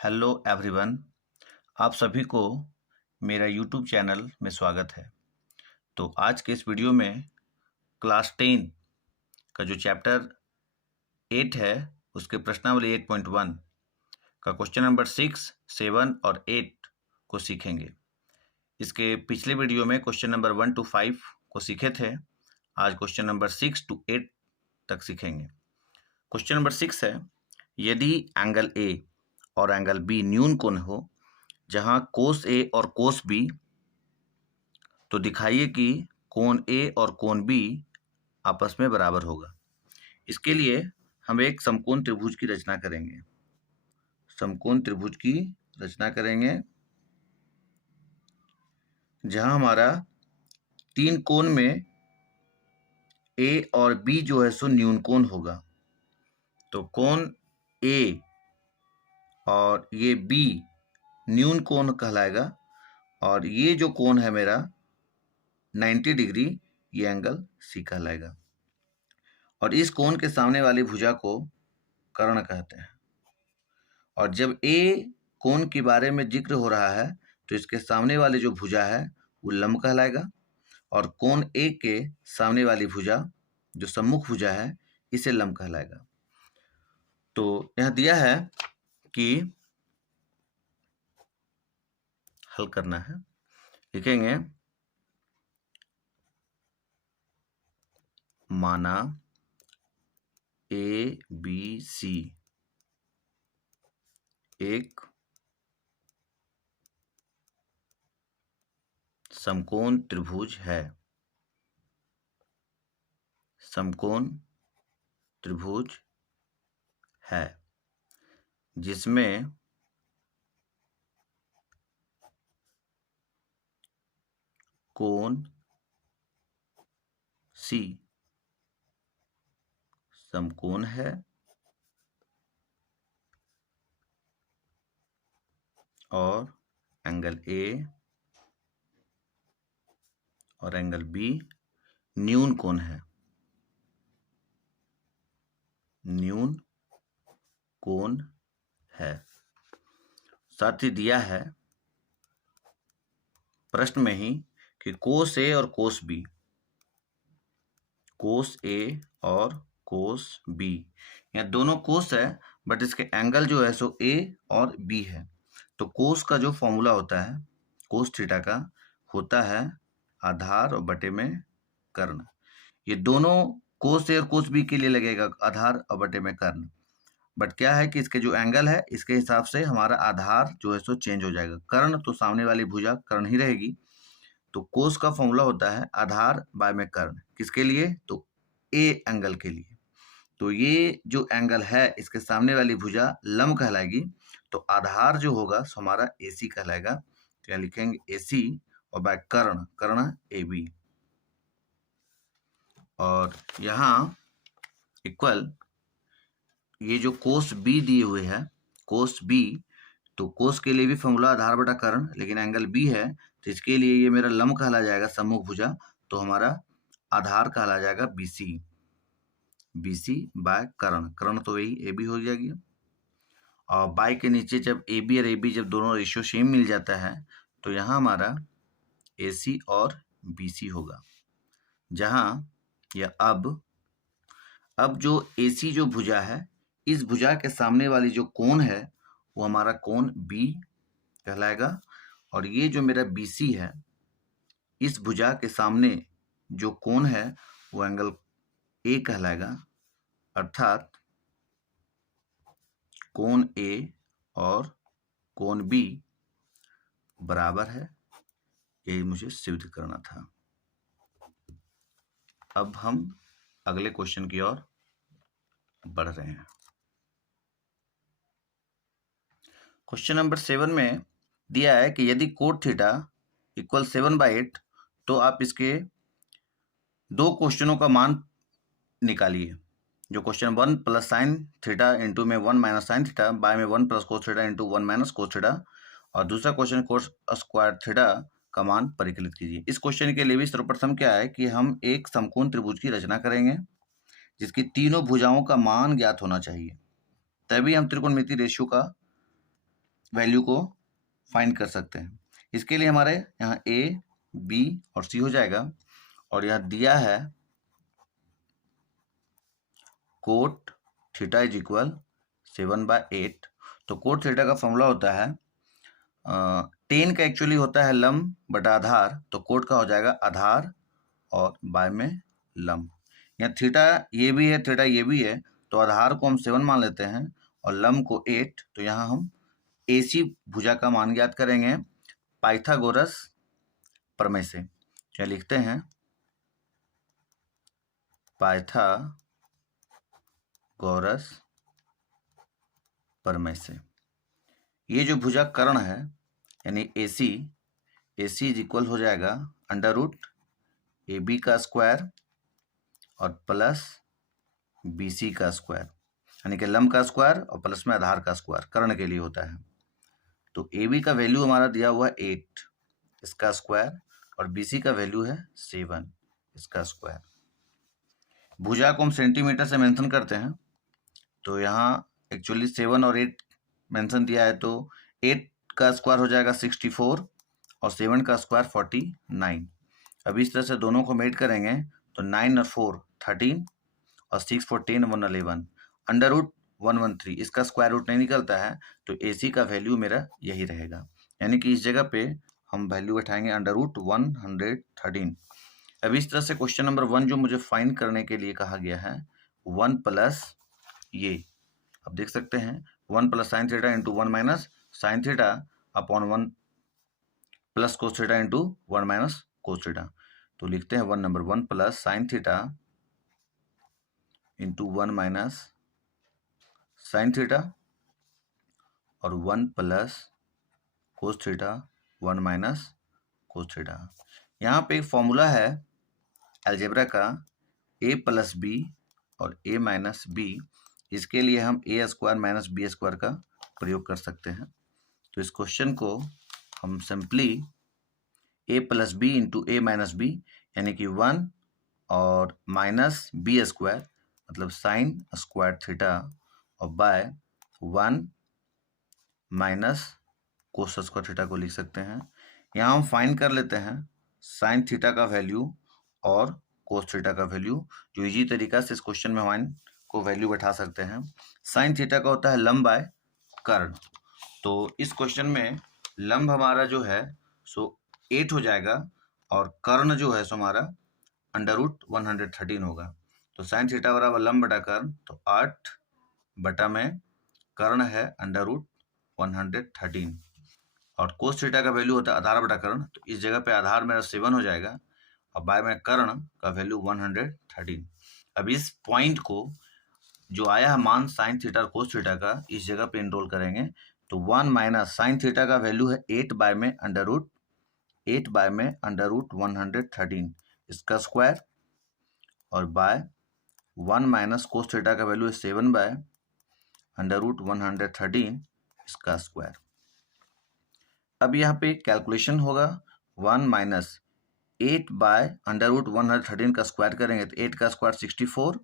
Hello everyone, आप सभी को मेरा यूट्यूब चैनल में स्वागत है। तो आज के इस वीडियो में क्लास 10 का जो चैप्टर 8 है उसके प्रश्नावली 8.1 का क्वेश्चन नंबर 6, 7 और 8 को सीखेंगे। इसके पिछले वीडियो में क्वेश्चन नंबर 1 to 5 को सीखे थे। आज क्वेश्चन नंबर 6 to 8 तक सीखेंगे। क्वेश्चन नंबर 6 है, यदि एंगल ए और एंगल बी न्यून कोण हो जहां कोस ए और कोस बी, तो दिखाइए कि कोण ए और कोण बी आपस में बराबर होगा। इसके लिए हम एक समकोण त्रिभुज की रचना करेंगे। समकोण त्रिभुज की रचना करेंगे जहां हमारा तीन कोण में ए और बी जो है सो न्यून कोण होगा। तो कोण ए और ये बी न्यून कोण कहलाएगा और ये जो कोण है मेरा 90 डिग्री, ये एंगल सी कहलाएगा। और इस कोण के सामने वाली भुजा को कर्ण कहते हैं। और जब ए कोण के बारे में जिक्र हो रहा है तो इसके सामने वाली जो भुजा है वो लंब कहलाएगा और कोण ए के सामने वाली भुजा जो सम्मुख भुजा है इसे लंब कहलाएगा। तो यह दिया है कि हल करना है। लिखेंगे, माना ए बी सी एक समकोण त्रिभुज है। समकोण त्रिभुज है जिसमें कोण सी समकोण है और एंगल ए और एंगल बी न्यून कोण है। न्यून कोण है। साथ ही दिया है प्रश्न में ही कि कोस ए और कोस बी, कोस ए और कोस बी, यहाँ दोनों कोस है बट इसके एंगल जो है सो ए और बी है। तो कोस का जो फॉर्मूला होता है कोस थीटा का होता है आधार और बटे में कर्ण। ये दोनों कोस ए और कोस बी के लिए लगेगा आधार और बटे में कर्ण। बट क्या है कि इसके जो एंगल है इसके हिसाब से हमारा आधार जो है सो चेंज हो जाएगा। कर्ण तो सामने वाली भुजा कर्ण ही रहेगी। तो कोस का फॉर्मूला होता है आधार बाय में कर्ण। किसके लिए? तो ए एंगल के लिए। तो ये जो एंगल है इसके सामने वाली भुजा लंब कहलाएगी। तो आधार जो होगा सो हमारा AC कहलाएगा। तो यहाँ लिखेंगे AC और बाय कर्ण, कर्ण AB। और यहाँ इक्वल ये जो कोस B दिए हुए है, कोस B, तो कोस के लिए भी फॉर्मूला आधार बटा कर्ण, लेकिन एंगल B है तो इसके लिए ये मेरा लंब कहला जाएगा सम्मुख भुजा। तो हमारा आधार कहला जाएगा BC। BC बाय कर्ण, कर्ण तो यही AB हो जाएगी। और बाय के नीचे जब AB और AB जब दोनों रेशियो सेम मिल जाता है तो यहाँ हमारा AC और BC होगा। जहाँ यह अब जो AC जो भुजा है इस भुजा के सामने वाली जो कोण है वो हमारा कोण B कहलाएगा। और ये जो मेरा BC है इस भुजा के सामने जो कोण है वो एंगल A कहलाएगा। अर्थात कोण A और कोण B बराबर है। यही मुझे सिद्ध करना था। अब हम अगले क्वेश्चन की ओर बढ़ रहे हैं। क्वेश्चन नंबर 7 में दिया है कि यदि कोट थीटा इक्वल 7/8 तो आप इसके दो क्वेश्चनों का मान निकालिए। जो question 1 plus sine theta into में 1 माइनस साइन थीटा बाय में 1 plus cos theta into 1 minus cos theta, और दूसरा क्वेश्चन कोस स्क्वायर थीटा का मान परिकलित कीजिए। इस क्वेश्चन के लिए भी सर्वप्रथम क्या है कि हम एक समकोण त्रिभुज की रचना करेंगे जिसकी तीनों भुजाओं का मान ज्ञात होना चाहिए, तभी हम त्रिकोणमितीय रेशियो का वैल्यू को फाइंड कर सकते हैं। इसके लिए हमारे यहाँ ए, बी और सी हो जाएगा, और यह दिया है कोट थीटा इज इक्वल 7/8। तो कोट थीटा का फॉर्मूला होता है 10 का एक्चुअली होता है लंब बटा आधार, तो कोट का हो जाएगा आधार और बाय में लंब। यहाँ थीटा ये भी है, थीटा ये भी है, तो आधार को हम 7 मान लेते हैं और लंब को 8। तो यहाँ हम AC भुजा का मान ज्ञात करेंगे पाइथागोरस प्रमेय से। क्या लिखते हैं? पाइथागोरस प्रमेय से। ये जो भुजा कर्ण है यानी AC इज इक्वल हो जाएगा √AB का स्क्वायर और प्लस BC का स्क्वायर, यानी कि लंब का स्क्वायर और प्लस में आधार का स्क्वायर कर्ण के लिए होता है। तो AB का वैल्यू हमारा दिया हुआ है 8, इसका स्क्वायर, और BC का वैल्यू है 7, इसका स्क्वायर। भुजा को हम सेंटीमीटर से मेंशन करते हैं, तो यहाँ एक्चुअली 7 और 8 मेंशन दिया है, तो 8 का स्क्वायर हो जाएगा 64 और 7 का स्क्वायर 49। अब इस तरह से दोनों को मेट करेंगे तो 9 और 4 13 और 6 14 1 11 √113, इसका स्क्वायर रूट नहीं निकलता है, तो AC का वैल्यू मेरा यही रहेगा। यानी कि इस जगह पे हम वैल्यू बैठाएंगे √113। अब इस तरह से क्वेश्चन नंबर 1 जो मुझे फाइंड करने के लिए कहा गया है 1 प्लस ये, अब देख सकते हैं 1 plus sine theta into 1 minus sine theta upon 1 plus cos theta into 1 minus cos theta. तो लिखते हैं 1 plus sine theta into 1 minus sine theta और 1 plus cos theta 1 minus cos theta. यहाँ पे एक फॉर्मूला है अलजेब्रा का a प्लस बी और a माइनस बी, इसके लिए हम a square minus B square का प्रयोग कर सकते हैं। तो इस क्वेश्चन को हम simply a plus B into a minus B, यानी कि 1 और माइनस बी स्क्वायर मतलब साइन स्क्वायर थीटा और by 1 minus cos square theta को लिख सकते हैं। यहाँ हम फाइंड कर लेते हैं साइन थीटा का वैल्यू और कोस थीटा का वैल्यू, जो इजी तरीका से इस क्वेश्चन में हम को वैल्यू बैठा सकते हैं। साइन थीटा का होता है लंब बाय कर्ण, तो इस क्वेश्चन में लंब हमारा जो है सो 8 हो जाएगा और कर्ण जो है सो हमारा √113 होगा। तो साइन थीटा बराबर लंब बटा कर्ण, तो 8 बटा में कर्ण है √113 और कोस थीटा का वैल्यू होता है आधार बटा कर्ण, तो इस जगह पे आधार मेरा 7 हो जाएगा और बाय में कर्ण का वैल्यू 113। अब इस पॉइंट को जो आया है मान साइन थीटा और कोस थीटा का, इस जगह पे इनरोल करेंगे, तो 1 माइनस साइन थीटा का वैल्यू है 8 बाय में √113 इसका स्क्वायर और बाय 1 माइनस कोस थीटा का वैल्यू है 7 बाय √113 इसका स्क्वायर। अब यहाँ पे कैलकुलेशन होगा 1 माइनस 8 बाय √113 का स्क्वायर करेंगे तो 8 का स्क्वायर 64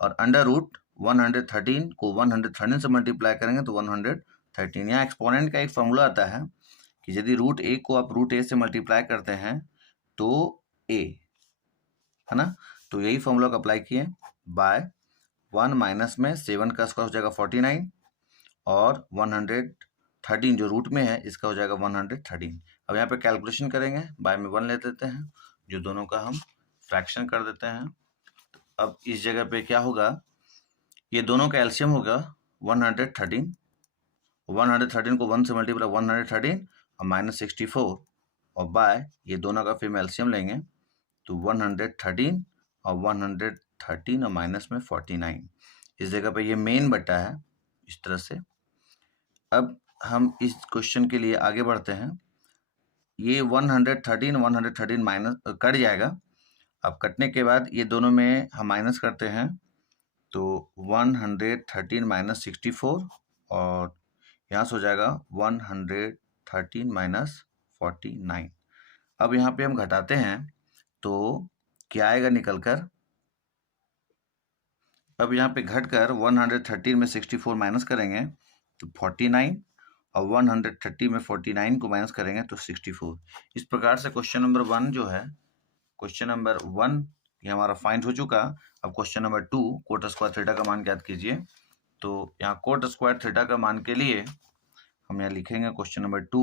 और √113 को 113 से मल्टीप्लाई करेंगे तो 113। यहाँ एक्सपोनेंट का एक फॉर्मूला आता है कि यदि √a को आप √a से मल्टीप्लाई करते हैं तो a है ना, तो यही फॉर्मूला को अप्लाई किए बाय 1 माइनस में 7 का स्क्वायर हो जाएगा 49 और 113 जो रूट में है इसका हो जाएगा 113। अब यहाँ पे कैलकुलेशन करेंगे, बाय में 1 ले देते हैं, जो दोनों का हम फ्रैक्शन कर देते हैं। अब इस जगह पे क्या होगा, ये दोनों का एलसीएम होगा 113 को 1 से मल्टीप्लाई 113 और माइनस 64 और बाय ये दोनों का फिर एलसीएम लेंगे तो 113 और 113 और माइनस में 49, इस जगह पे ये मेन बटा है इस तरह से। अब हम इस क्वेश्चन के लिए आगे बढ़ते हैं। ये 113 माइनस कट जाएगा। अब कटने के बाद ये दोनों में हम माइनस करते हैं तो 113 माइनस 64 और यहाँ से हो जाएगा 113 माइनस 49। अब यहाँ पे हम घटाते हैं तो क्या आएगा निकल कर, अब यहाँ पे घट कर 113 में 64 माइनस करेंगे तो 49 और 130 में 49 को माइनस करेंगे तो 64। इस प्रकार से क्वेश्चन नंबर 1 जो है, क्वेश्चन नंबर 1 ये हमारा फाइंड हो चुका। अब question number 2 coat square theta का मान ज्ञात कीजिए। तो यहाँ कोट स्क्वायर थीटा का मान के लिए हम यहाँ लिखेंगे question number 2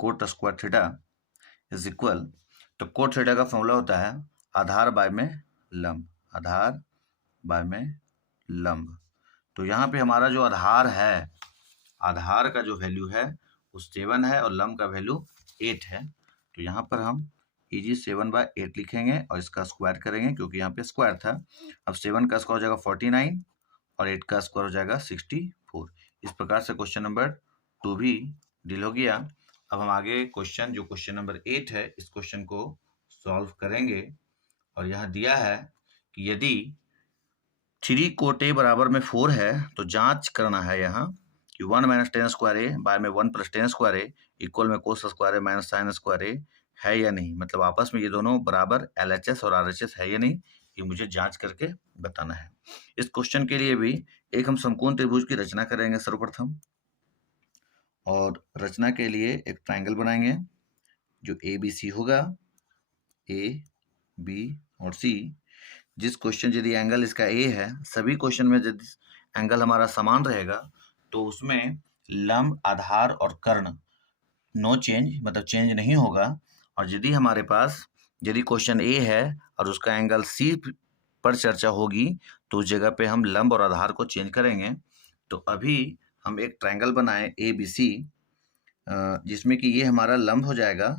coat square theta is equal, तो कोट थीटा का फॉर्मूला होता है आधार बाय में लंब, आधार बाय में लंब। तो यहाँ पे हमारा जो आधार है, आधार का जो वैल्यू है वो 7 है और लंब का वैल्यू 8 है। तो यहाँ पर हम इजी 7/8 लिखेंगे और इसका स्क्वायर करेंगे क्योंकि यहाँ पे स्क्वायर था। अब 7 का स्क्वायर हो जाएगा 49 और 8 का स्क्वायर हो जाएगा 64। इस प्रकार से क्वेश्चन नंबर 2 भी डील हो गया। अब हम आगे क्वेश्चन जो क्वेश्चन नंबर 8 है इस क्वेश्चन को सॉल्व करेंगे। और यहाँ दिया है कि यदि 3 कोट ए बराबर में 4 है तो जांच करना है यहाँ कि 1 माइनस टेन स्क्वायर ए बाय में 1 प्लस टेन स्क्वायर ए इक्वल में कोस स्क्वायर ए माइनस साइन स्क्वायर ए है या नहीं। मतलब आपस में ये दोनों बराबर LHS और RHS है या नहीं, ये मुझे जांच करके बताना है। इस क्वेश्चन के लिए भी एक हम समकोण त्रिभुज की रचना करेंगे सर्वप्रथम, और रचना के लिए एक ट्राइंगल बनाएंगे जो ABC होगा, A, B और C। जिस क्वेश्चन यदि एंगल इसका A है, सभी क्वेश्चन में यदि एंगल हमारा समान रहेगा तो उसमें लंब, आधार और कर्ण नो चेंज, मतलब चेंज नहीं होगा। और यदि हमारे पास यदि क्वेश्चन A है और उसका एंगल C पर चर्चा होगी तो उस जगह पे हम लंब और आधार को चेंज करेंगे। तो अभी हम एक ट्रायंगल बनाए ABC, जिसमें कि ये हमारा लंब हो जाएगा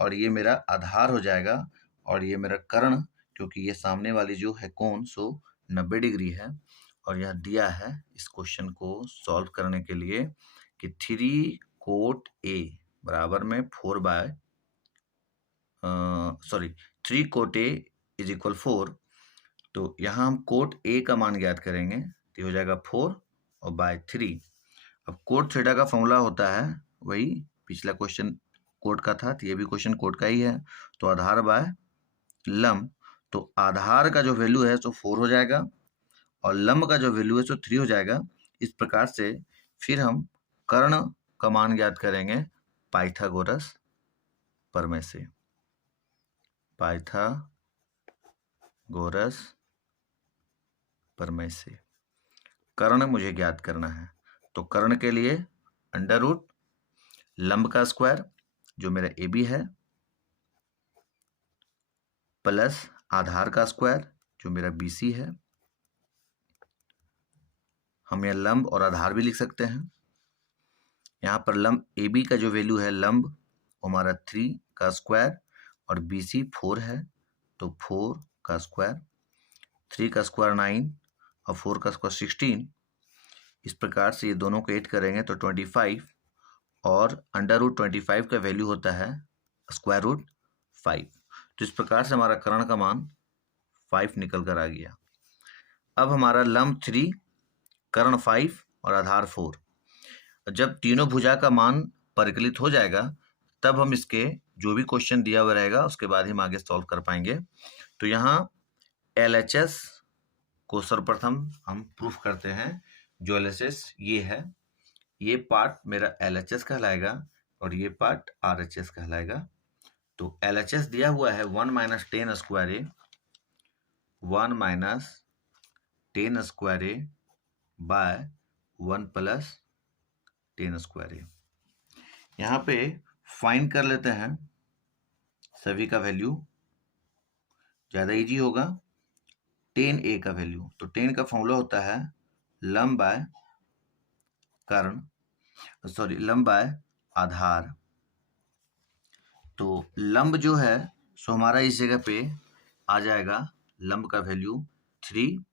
और ये मेरा आधार हो जाएगा और ये मेरा कर्ण, क्योंकि ये सामने वाली जो है कोण सो 90 डिग्री है। और यह दिया है इस क्वेश्चन को सॉल्व करने के लिए कि 3 कोट A बराबर में 3 कोट A इज इक्वल 4। तो यहाँ हम कोट A का मान ज्ञात करेंगे तो हो जाएगा 4 और बाय 3। अब कोट थीटा का फॉर्मूला होता है वही पिछला क्वेश्चन कोट का था, तो ये भी क्वेश्चन कोट का ही है। तो आधार बाय लंब, तो आधार का जो वैल्यू है सो 4 हो जाएगा और लंब का जो वैल्यू है सो 3 हो जाएगा। इस प्रकार से फिर हम कर्ण का मान ज्ञात करेंगे पाइथागोरस प्रमेय से। पाइथागोरस प्रमेय से कर्ण मुझे ज्ञात करना है। तो कर्ण के लिए अंडर रूट लंब का स्क्वायर जो मेरा AB है प्लस आधार का स्क्वायर जो मेरा BC है। हम यह लंब और आधार भी लिख सकते हैं। यहाँ पर लंब AB का जो वैल्यू है लंब हमारा 3 का स्क्वायर और BC 4 है, तो 4 का स्क्वायर, 3 का स्क्वायर 9 और 4 का स्क्वायर 16। इस प्रकार से ये दोनों को ऐड करेंगे तो 25 और अंडर रूट 25 का वैल्यू होता है स्क्वायर रूट 5। तो इस प्रकार से हमारा कर्ण का मान 5 निकल कर आ गया। अब हमारा लंब 3, कर्ण 5 और आधार 4। जब तीनों भुजा का मान परिकलित हो जाएगा तब हम इसके जो भी क्वेश्चन दिया हुआ रहेगा उसके बाद ही हम आगे सॉल्व कर पाएंगे। तो यहाँ LHS को सर्वप्रथम हम प्रूफ करते हैं। जो LHS ये है, ये पार्ट मेरा LHS कहलाएगा और ये पार्ट RHS कहलाएगा। तो LHS दिया हुआ है 1 माइनस टेन स्क्वायर ए, 1 माइनस टेन स्क्वायर ए बाय 1 प्लस टेन स्क्वायर ए। यहाँ पे फाइंड कर लेते हैं सभी का वैल्यू, ज़्यादा इजी होगा। 10A का वैल्यू, तो 10 का फॉर्मूला होता है लंब बाय लंब बाय आधार। तो लंब जो है सो हमारा इस जगह पे आ जाएगा लंब का वैल्यू 3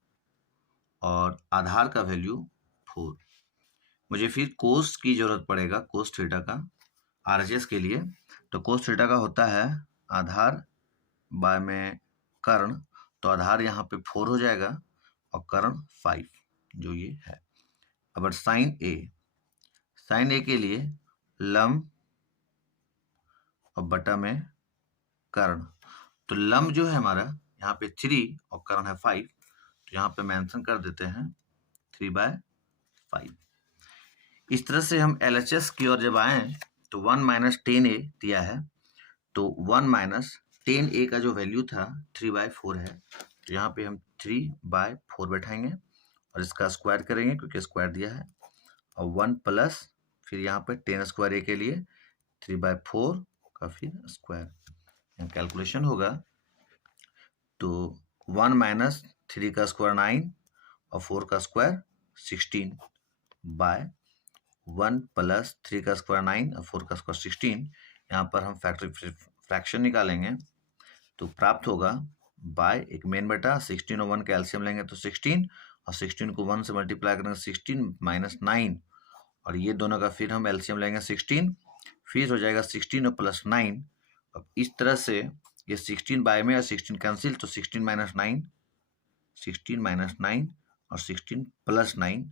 और आधार का वैल्यू 4। मुझे फिर कोस की जरूरत पड़ेगा, कोस थीटा का RHS के लिए। तो कोस थीटा का होता है आधार बाय में कर्ण, तो आधार यहाँ पे 4 हो जाएगा और कर्ण 5 जो ये है। अब साइन ए के लिए लंब और बटा में कर्ण। तो लंब जो है हमारा यहाँ पे 3 और कर्ण है 5, तो यहाँ पे मेंशन कर देते हैं 3/5। इस तरह से हम LHS की ओर जब आए तो 1 माइनस 10A दिया है, तो 1 माइनस 10A का जो वैल्यू था 3/4 है, तो यहाँ पे हम 3/4 बैठाएंगे और इसका स्क्वायर करेंगे क्योंकि स्क्वायर दिया है, और 1 प्लस फिर यहाँ पे 10 स्क्वायर A के लिए 3/4 का फिर स्क्वायर, यहाँ कैलकुलेशन होगा तो 1 माइनस 3 का स्क्वायर 9 और 4 का स्क्वायर 16 बाय 1 प्लस 3 का स्क्वायर 9 और 4 का स्क्वायर 16। यहाँ पर हम फ्रैक्शन निकालेंगे तो प्राप्त होगा बाय एक मेन बटा 16 और 1 का एलसीएम लेंगे तो 16 और 16 को 1 से मल्टीप्लाई करेंगे 16 माइनस 9 और ये दोनों का फिर हम एलसीएम लेंगे 16, फिर हो जाएगा 16 और प्लस 9। अब इस तरह से ये 16 बाय में और 16 कैंसिल तो 16 माइनस 9, 16 माइनस 9 और 16 प्लस 9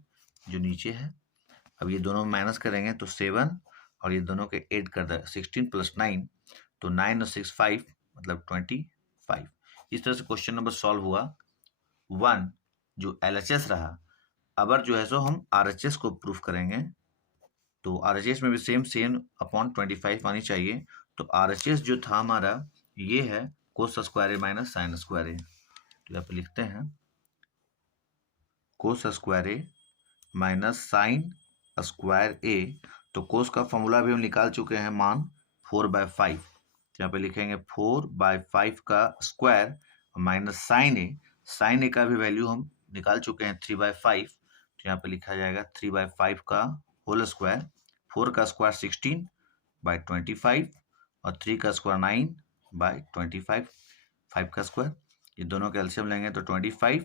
जो नीचे है। अब ये दोनों माइनस करेंगे तो 7 और ये दोनों के ऐड कर दें 16 प्लस 9 तो 9 और 6 5 मतलब 25। इस तरह से क्वेश्चन नंबर सॉल्व हुआ। 1 जो LHS रहा, अबर जो है सो हम RHS को प्रूफ करेंगे तो RHS में भी सेम अपॉन 25 आनी चाहिए। तो RHS जो था हमारा ये है कोस स्क्वायर ए माइनस साइन स्क्वायर ए, तो यहाँ पे लिखते हैं कोस स्क्वायर ए माइनस साइन स्क्वायर ए। तो कोस का फॉर्मूला भी हम निकाल चुके हैं, मान 4/5, यहाँ पे लिखेंगे 4/5 का स्क्वायर माइनस साइन ए का भी वैल्यू हम निकाल चुके हैं 3/5, तो यहाँ पे लिखा जाएगा 3/5 का होल स्क्वायर, 4 का स्क्वायर 16/25 और 3 का स्क्वायर 9/25, 5 का स्क्वायर, ये दोनों का एलसीएम लेंगे तो 25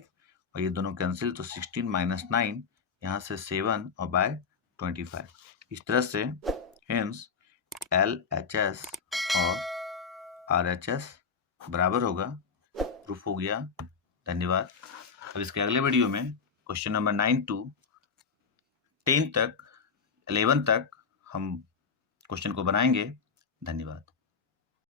और ये दोनों कैंसिल तो 16 माइनस 9, यहाँ से 7 और बाय 25। इस तरह से हेंस LHS और RHS बराबर होगा, प्रूफ हो गया। धन्यवाद। अब इसके अगले वीडियो में क्वेश्चन नंबर 9 to 10 तक 11 तक हम क्वेश्चन को बनाएंगे। धन्यवाद।